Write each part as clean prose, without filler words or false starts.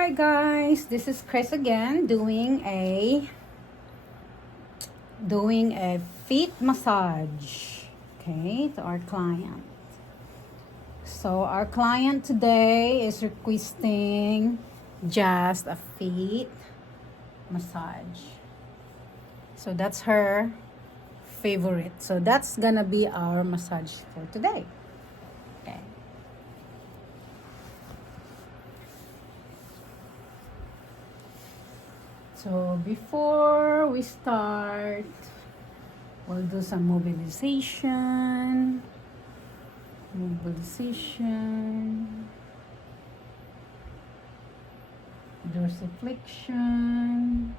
Alright guys, this is Chris again doing a feet massage, okay, to our client. So our client today is requesting just a feet massage. So that's her favorite. So that's gonna be our massage for today. Okay. So before we start, we'll do some mobilization, dorsiflexion,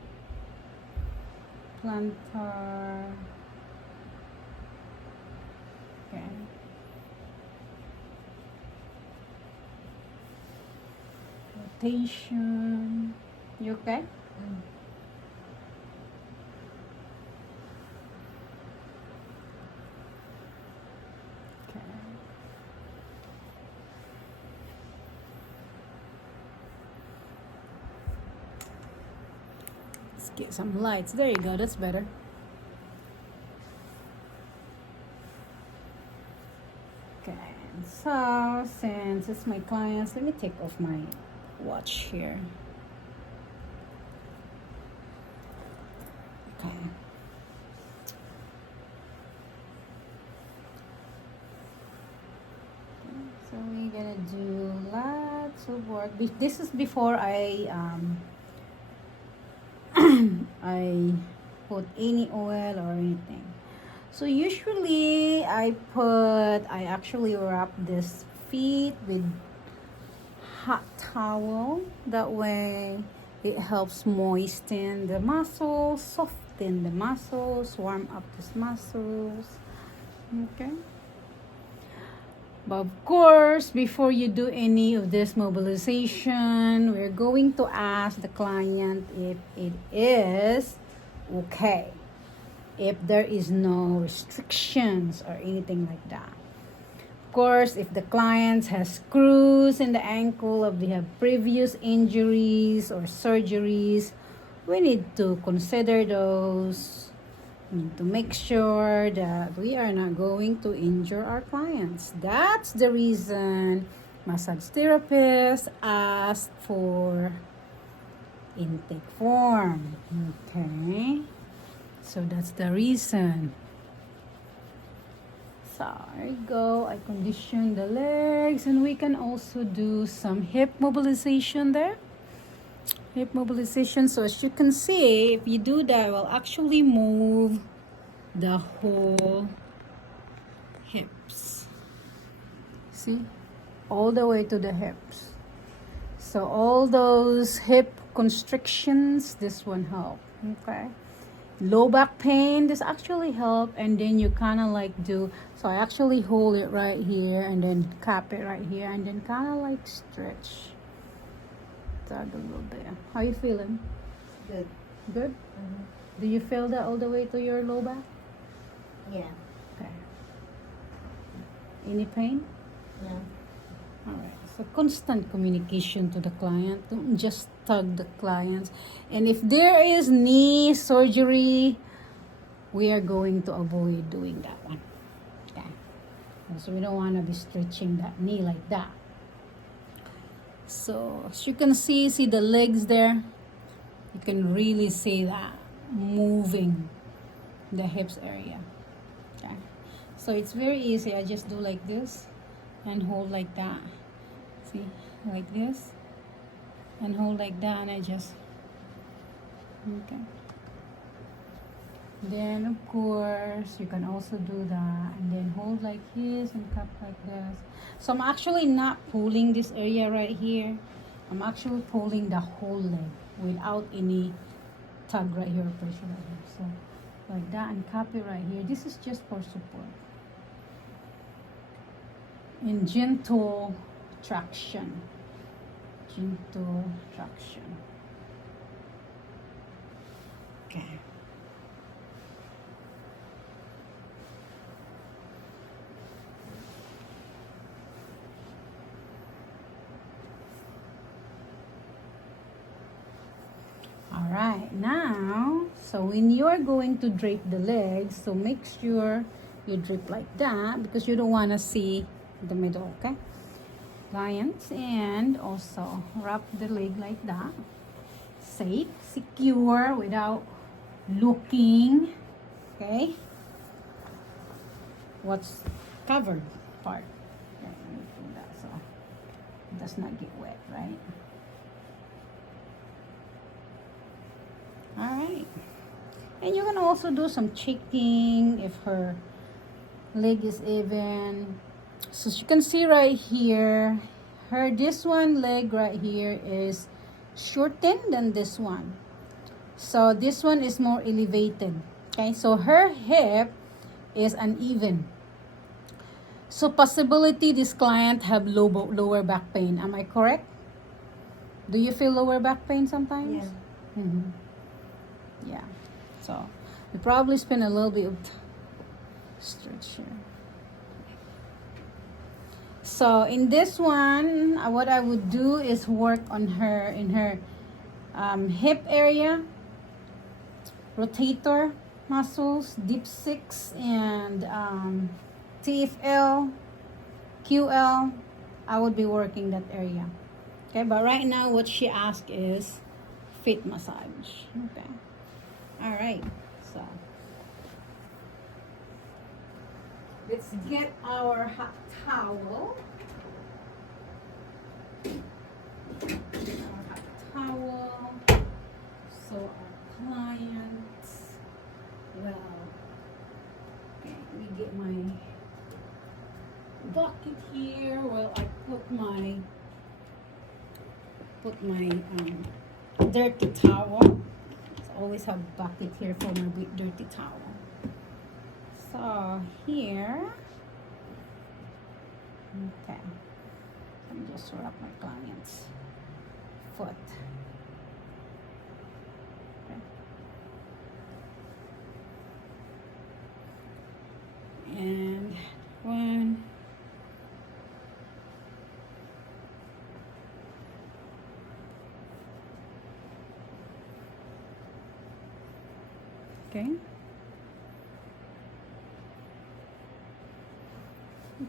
plantar, okay, rotation. You okay? Let's get some lights. There you go. That's better. Okay. So since it's my clients, let me take off my watch here. Okay. So we're gonna do lots of work. This is before I I put any oil or anything. So usually I actually wrap this feet with hot towel. That way it helps moisten the muscles, soften the muscles, warm up these muscles. Okay. But of course, before you do any of this mobilization, we're going to ask the client if it is okay, if there is no restrictions or anything like that. Of course, if the client has screws in the ankle, or they have previous injuries or surgeries, we need to consider those. We need to make sure that we are not going to injure our clients. That's the reason massage therapists ask for intake form. Okay, so that's the reason. So there you go. I condition the legs, and we can also do some hip mobilization there. Hip mobilization. So as you can see, if you do that, we'll actually move the whole hips. See? All the way to the hips. So all those hip constrictions, this one help. Okay. Low back pain, this actually help, and then you kind of like do, so I actually hold it right here and then cap it right here and then kind of like stretch. Tug a little bit. How you feeling? Good. Good? Do you feel that all the way to your low back? Yeah. Okay. Any pain? No. Alright. So constant communication to the client. Don't just tug the clients. And if there is knee surgery, we are going to avoid doing that one. Okay. So we don't want to be stretching that knee like that. So as you can see the legs there. You can really see that moving the hips area. Okay. So it's very easy. I just do like this and hold like that. See, like this and hold like that, and I just, okay. Then of course you can also do that and then hold like this and cup like this. So I'm actually not pulling this area right here. I'm actually pulling the whole leg without any tug right here or pressure right here. So like that, and cup it right here. This is just for support. In gentle traction. Gentle traction. Okay. Alright, now, so when you're going to drape the legs, so make sure you drape like that because you don't want to see the middle, okay? Clients, and also wrap the leg like that. Safe, secure, without looking, okay? What's covered part. Okay, let me do that so it does not get wet, right? Alright. And you can also do some checking if her leg is even. So as you can see right here, this one leg right here is shortened than this one. So this one is more elevated. Okay, so her hip is uneven. So possibility this client have lower back pain. Am I correct? Do you feel lower back pain sometimes? Yeah. Mm-hmm. Yeah. So we probably spend a little bit of stretch here. So in this one, what I would do is work on her in her hip area, rotator muscles, deep six, and TFL, QL. I would be working that area. Okay, but right now what she asked is feet massage. Okay. All right. So let's get our hot towel. Our hot towel. So our clients, well, okay, let me get my bucket here while I put my dirty towel. So I always have bucket here for my dirty towel. So here, okay, let me just wrap my client's foot. Okay. And one. Okay.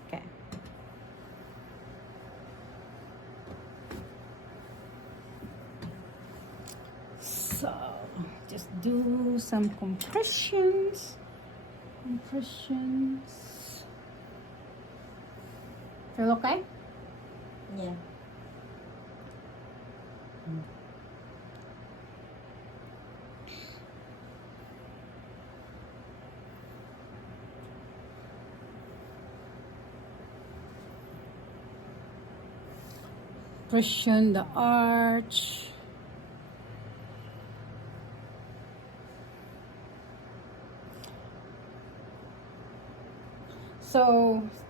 Okay. So just do some compressions. Feel okay? Yeah. Compression the arch. So,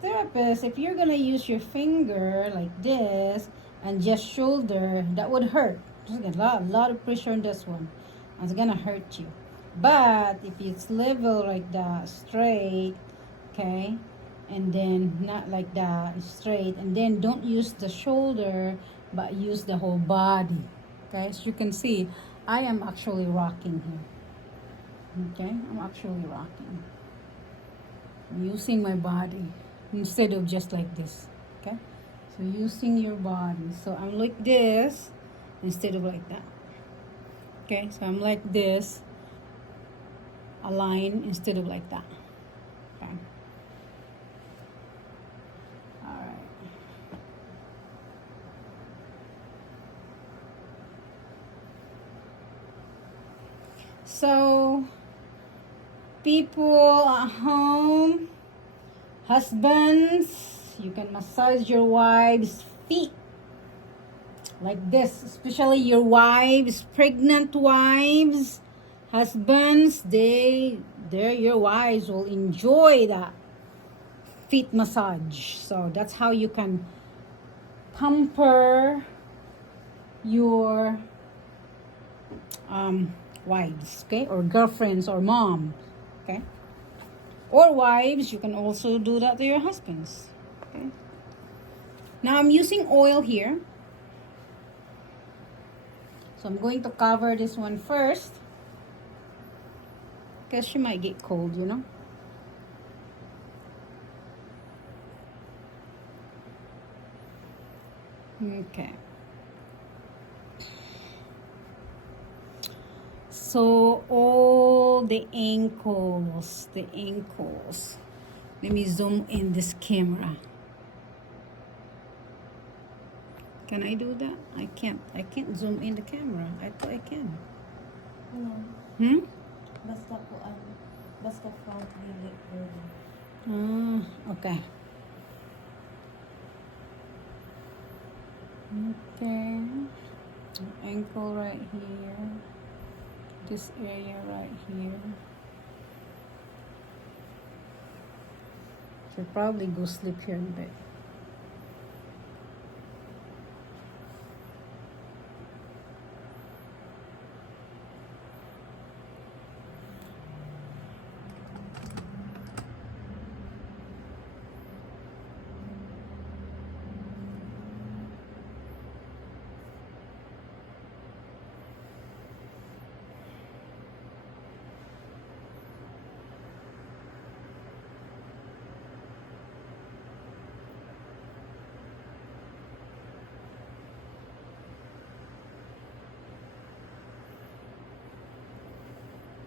therapist, if you're gonna use your finger like this and just shoulder, that would hurt. There's a lot of pressure on this one. It's gonna hurt you. But if it's level like that, straight, okay, and then not like that, straight, and then don't use the shoulder, but use the whole body. Okay, as you can see, I am actually rocking here. Okay, I'm actually rocking. I'm using my body instead of just like this. Okay, so using your body. So I'm like this instead of like that. Okay, so I'm like this, align instead of like that. Okay. All right. So people at home, husbands, you can massage your wives' feet like this, especially your wives, pregnant wives, husbands, your wives will enjoy that feet massage. So that's how you can pamper your wives, okay, or girlfriends or moms, okay, or wives. You can also do that to your husbands. Okay. Now I'm using oil here. So I'm going to cover this one first, because she might get cold, you know. Okay. So all the ankles. Let me zoom in this camera. Can I do that? I can't zoom in the camera. I thought I can. No. Basta po basta front dili po. Okay. Okay. Ankle right here. This area right here. She'll probably go sleep here in bed.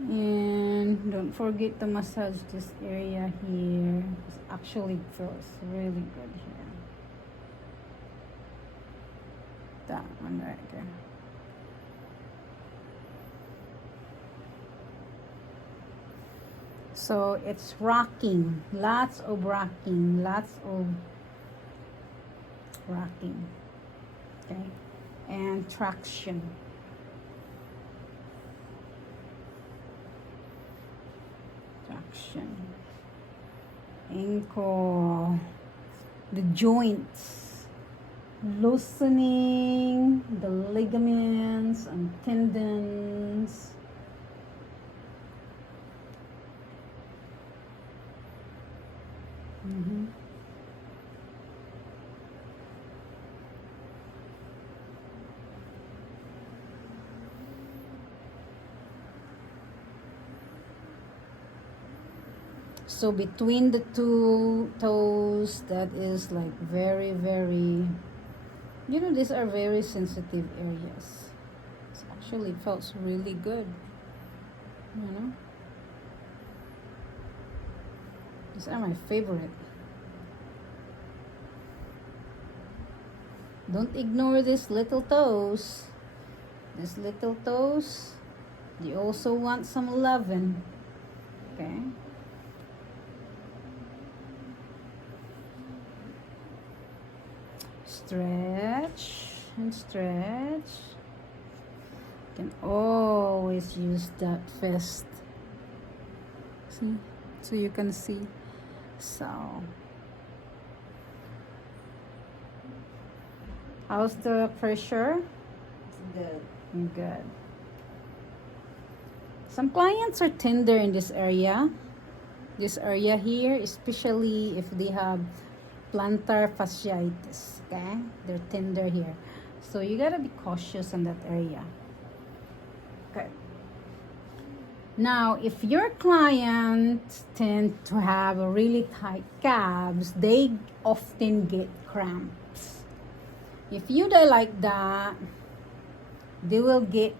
And don't forget to massage this area here. It actually feels really good here. That one right there. So it's rocking, lots of rocking, okay, and traction. Ankle, the joints, loosening the ligaments and tendons. So between the two toes, that is like very, very, you know, these are very sensitive areas. It actually felt really good, you know. These are my favorite. Don't ignore these little toes. These little toes, they also want some loving, okay. Stretch and stretch. You can always use that fist. See? So you can see. So, how's the pressure? Good. Good. Some clients are tender in this area. This area here, especially if they have plantar fasciitis, okay? They're tender here. So you gotta be cautious in that area. Okay. Now, if your clients tend to have a really tight calves, they often get cramps. If you do like that, they will get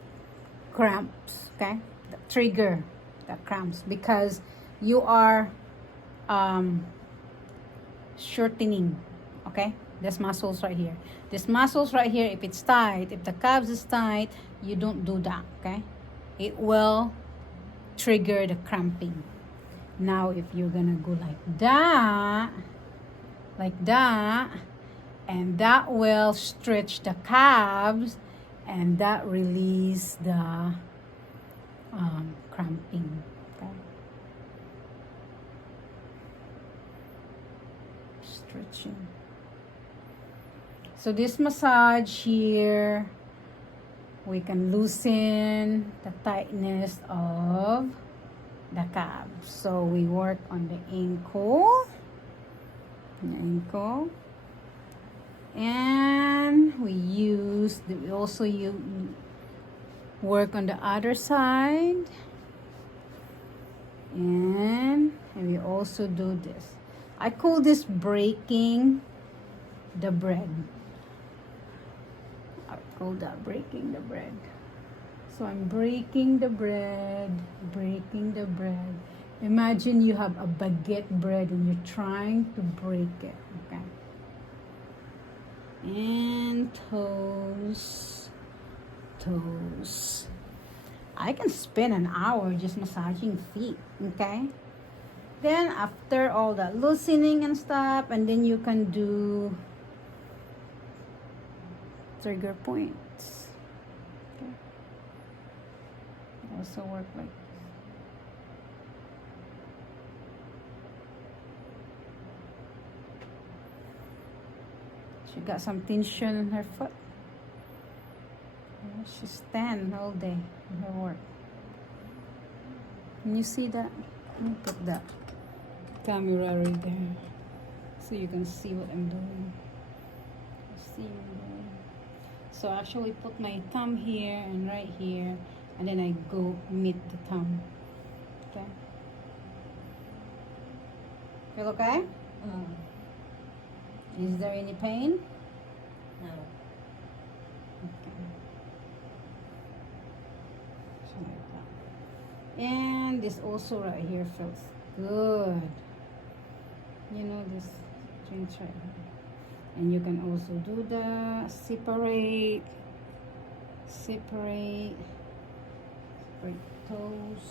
cramps, okay? That trigger the cramps because you are shortening, okay? This muscles right here. This muscles right here, if it's tight, if the calves is tight, you don't do that, okay? It will trigger the cramping. Now, if you're gonna go like that, and that will stretch the calves, and that release the cramping, okay? Stretching. So this massage here, we can loosen the tightness of the calves. So we work on the ankle, and we also work on the other side. And we also do this. I call this breaking the bread. I call that breaking the bread. So I'm breaking the bread, breaking the bread. Imagine you have a baguette bread and you're trying to break it, okay? And toes, toes. I can spend an hour just massaging feet, okay? Then after all that loosening and stuff, and then you can do trigger points. Okay. Also work like this. She got some tension in her foot. She stand all day in her work. Can you see that? Let me put that camera right there so you can see what I'm doing. See what I'm doing. So I actually put my thumb here and right here, and then I go meet the thumb. Okay. Feel okay? Is there any pain? No. Okay. So like that. And this also right here feels good. You know this joint right here. And you can also do the separate toes.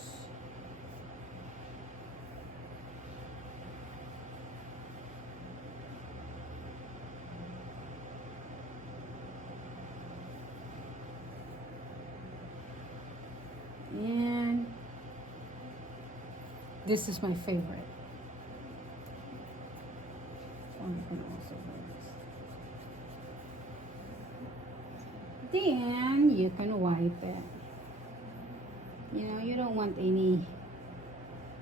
And this is my favorite. Oh, you can also do this. Then you can wipe it. You know, you don't want any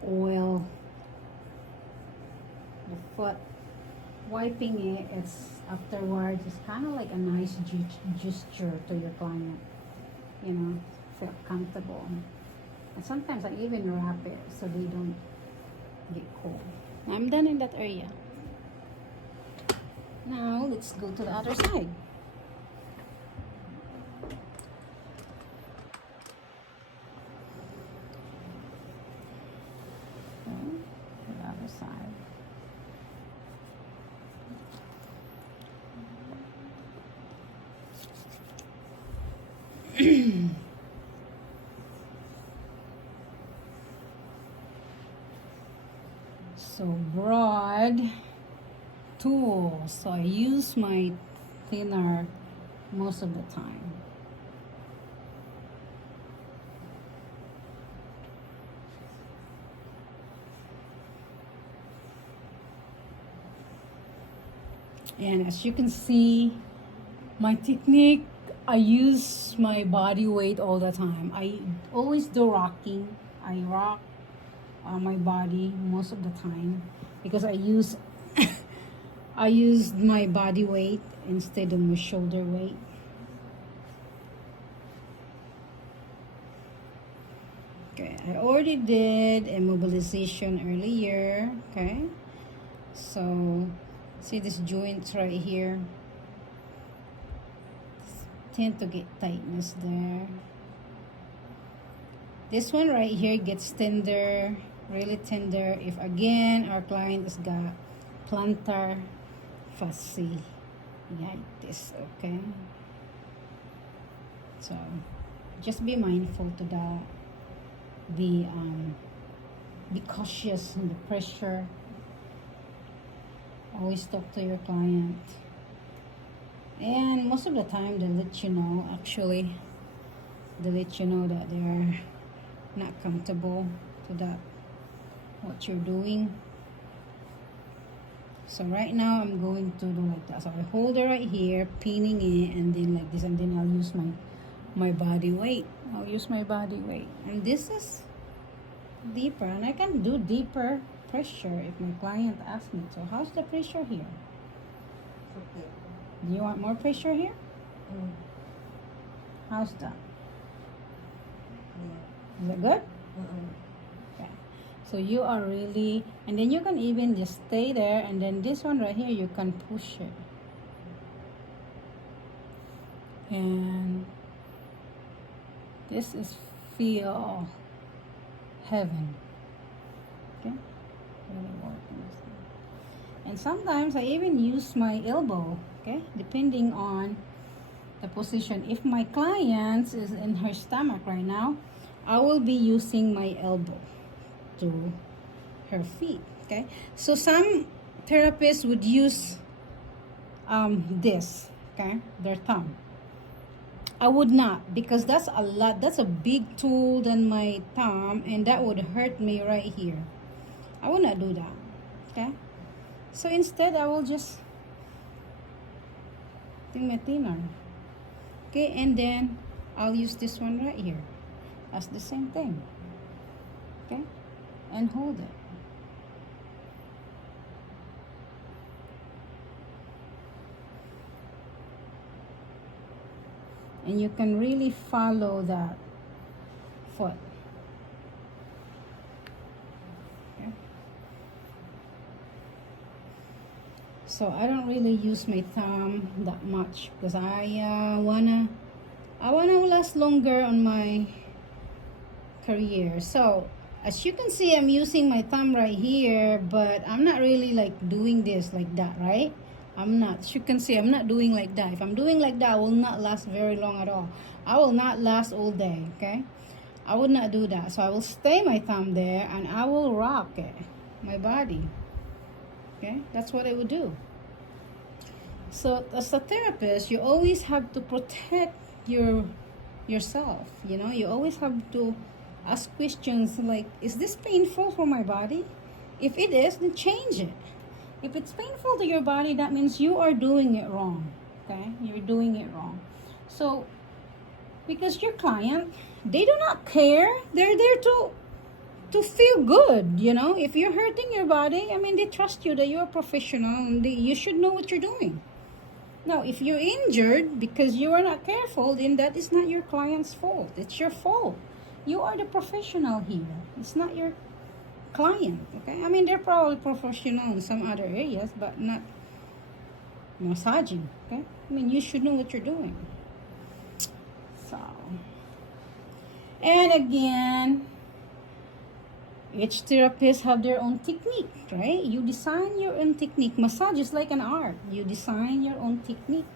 oil. The foot. Wiping it, it's afterwards, it's kind of like a nice gesture to your client. You know, feel comfortable. And sometimes I even wrap it so they don't get cold. I'm done in that area. Now let's go to the other side. Okay, the other side. So broad tool. So I use my thinner most of the time. And as you can see, my technique, I use my body weight all the time. I always do rocking. I rock my body most of the time because I use I used my body weight instead of my shoulder weight. Okay, I already did a mobilization earlier. Okay, so see this joint right here, tend to get tightness there. This one right here gets tender, really tender, if again our client has got plantar fasciitis. Okay, so just be mindful to that. Be cautious in the pressure. Always talk to your client, and most of the time they let you know. Actually, they let you know that they're not comfortable to that what you're doing. So right now I'm going to do like that. So I hold it right here, pinning it, and then like this, and then I'll use my body weight. I'll use my body weight, and this is deeper, and I can do deeper pressure if my client asks me to. How's the pressure here? Okay. Do you want more pressure here? How's that? Yeah. Is that good? Mm-mm. Okay. So you are really, and then you can even just stay there, and then this one right here, you can push it. And this is feel heaven. Okay? Really working. And sometimes I even use my elbow, okay? Depending on the position. If my client is in her stomach right now, I will be using my elbow to her feet, okay? So some therapists would use this, okay? Their thumb. I would not, because that's a lot. That's a big tool than my thumb, and that would hurt me right here. I would not do that, okay? So instead, I will just think my thinner. Okay, and then I'll use this one right here as the same thing. Okay, and hold it. And you can really follow that foot. Okay. So I don't really use my thumb that much because I wanna last longer on my career. So as you can see, I'm using my thumb right here, but I'm not really like doing this like that, right? I'm not. As you can see, I'm not doing like that. If I'm doing like that, I will not last very long at all. I will not last all day, okay? I would not do that. So I will stay my thumb there and I will rock it, my body. Okay? That's what I would do. So as a therapist, you always have to protect yourself. You know, you always have to ask questions like, is this painful for my body? If it is, then change it. If it's painful to your body, that means you are doing it wrong. Okay? You're doing it wrong. So, because your client, they do not care. They're there to feel good, you know. If you're hurting your body, I mean, they trust you that you're a professional and you should know what you're doing. Now, if you're injured because you are not careful, then that is not your client's fault. It's your fault. You are the professional here. It's not your client, okay? I mean, they're probably professional in some other areas, but not massaging, okay? I mean, you should know what you're doing. So, and again, each therapist have their own technique, right? You design your own technique. Massage is like an art. You design your own technique.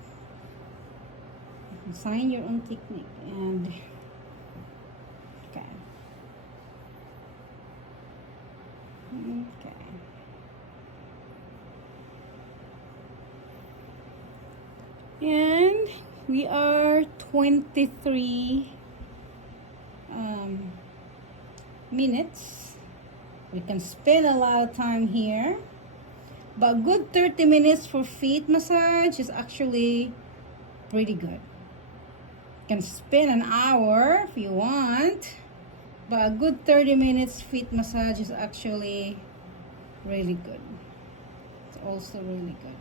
Design your own technique. And okay. Okay. And we are 23 minutes. We can spend a lot of time here. But a good 30 minutes for feet massage is actually pretty good. You can spend an hour if you want. But a good 30 minutes feet massage is actually really good. It's also really good.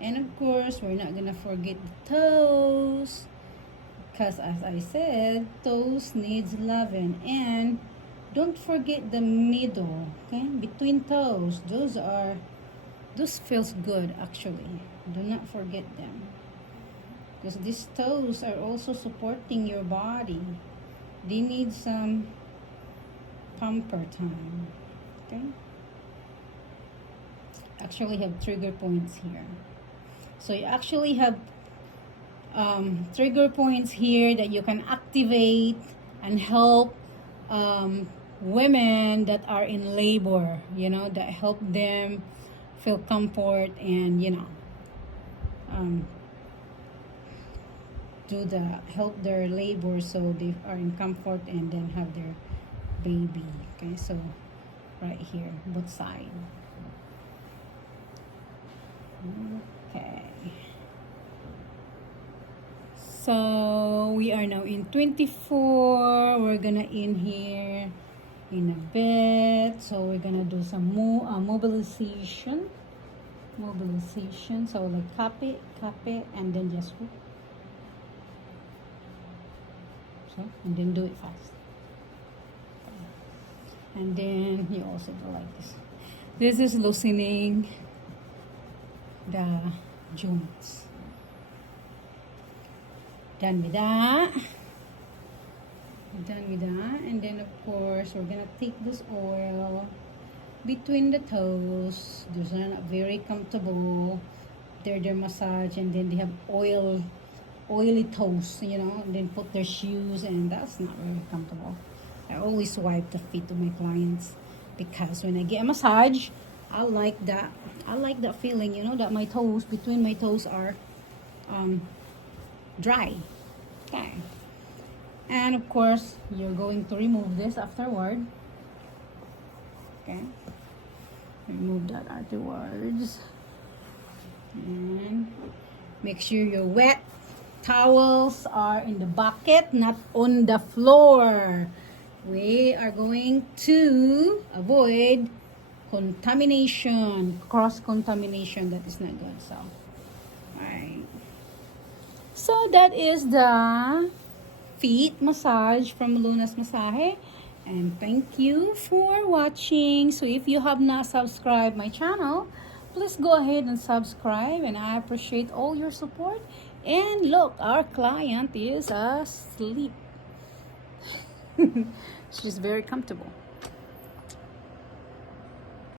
And of course, we're not gonna forget the toes. Because as I said, toes needs loving. And don't forget the middle, okay? Between toes. Those feels good actually. Do not forget them. Because these toes are also supporting your body. They need some pamper time. Okay? Actually have trigger points here. So you actually have trigger points here that you can activate and help women that are in labor, you know, that help them feel comfort and, you know, help their labor so they are in comfort and then have their baby. Okay, so right here, both sides. Okay. So we are now in 24. We're gonna in here in a bit. So we're gonna do some mobilization. Mobilization. So like copy, and then just whoop. So and then do it fast. And then you also go like this. This is loosening the joints. Done with that. Done with that. And then of course we're gonna take this oil between the toes. Those are not very comfortable. Their massage, and then they have oily toes, you know, and then put their shoes, and that's not very comfortable. I always wipe the feet of my clients because when I get a massage, I like that feeling, you know, that my toes, between my toes are dry. Okay. And of course, you're going to remove this afterward. Okay. Remove that afterwards. And make sure your wet towels are in the bucket, not on the floor. We are going to avoid contamination, cross-contamination. That is not good. So, alright. So that is the feet massage from Luna's Masahe. And thank you for watching. So if you have not subscribed my channel, please go ahead and subscribe, and I appreciate all your support. And look, our client is asleep. She's very comfortable.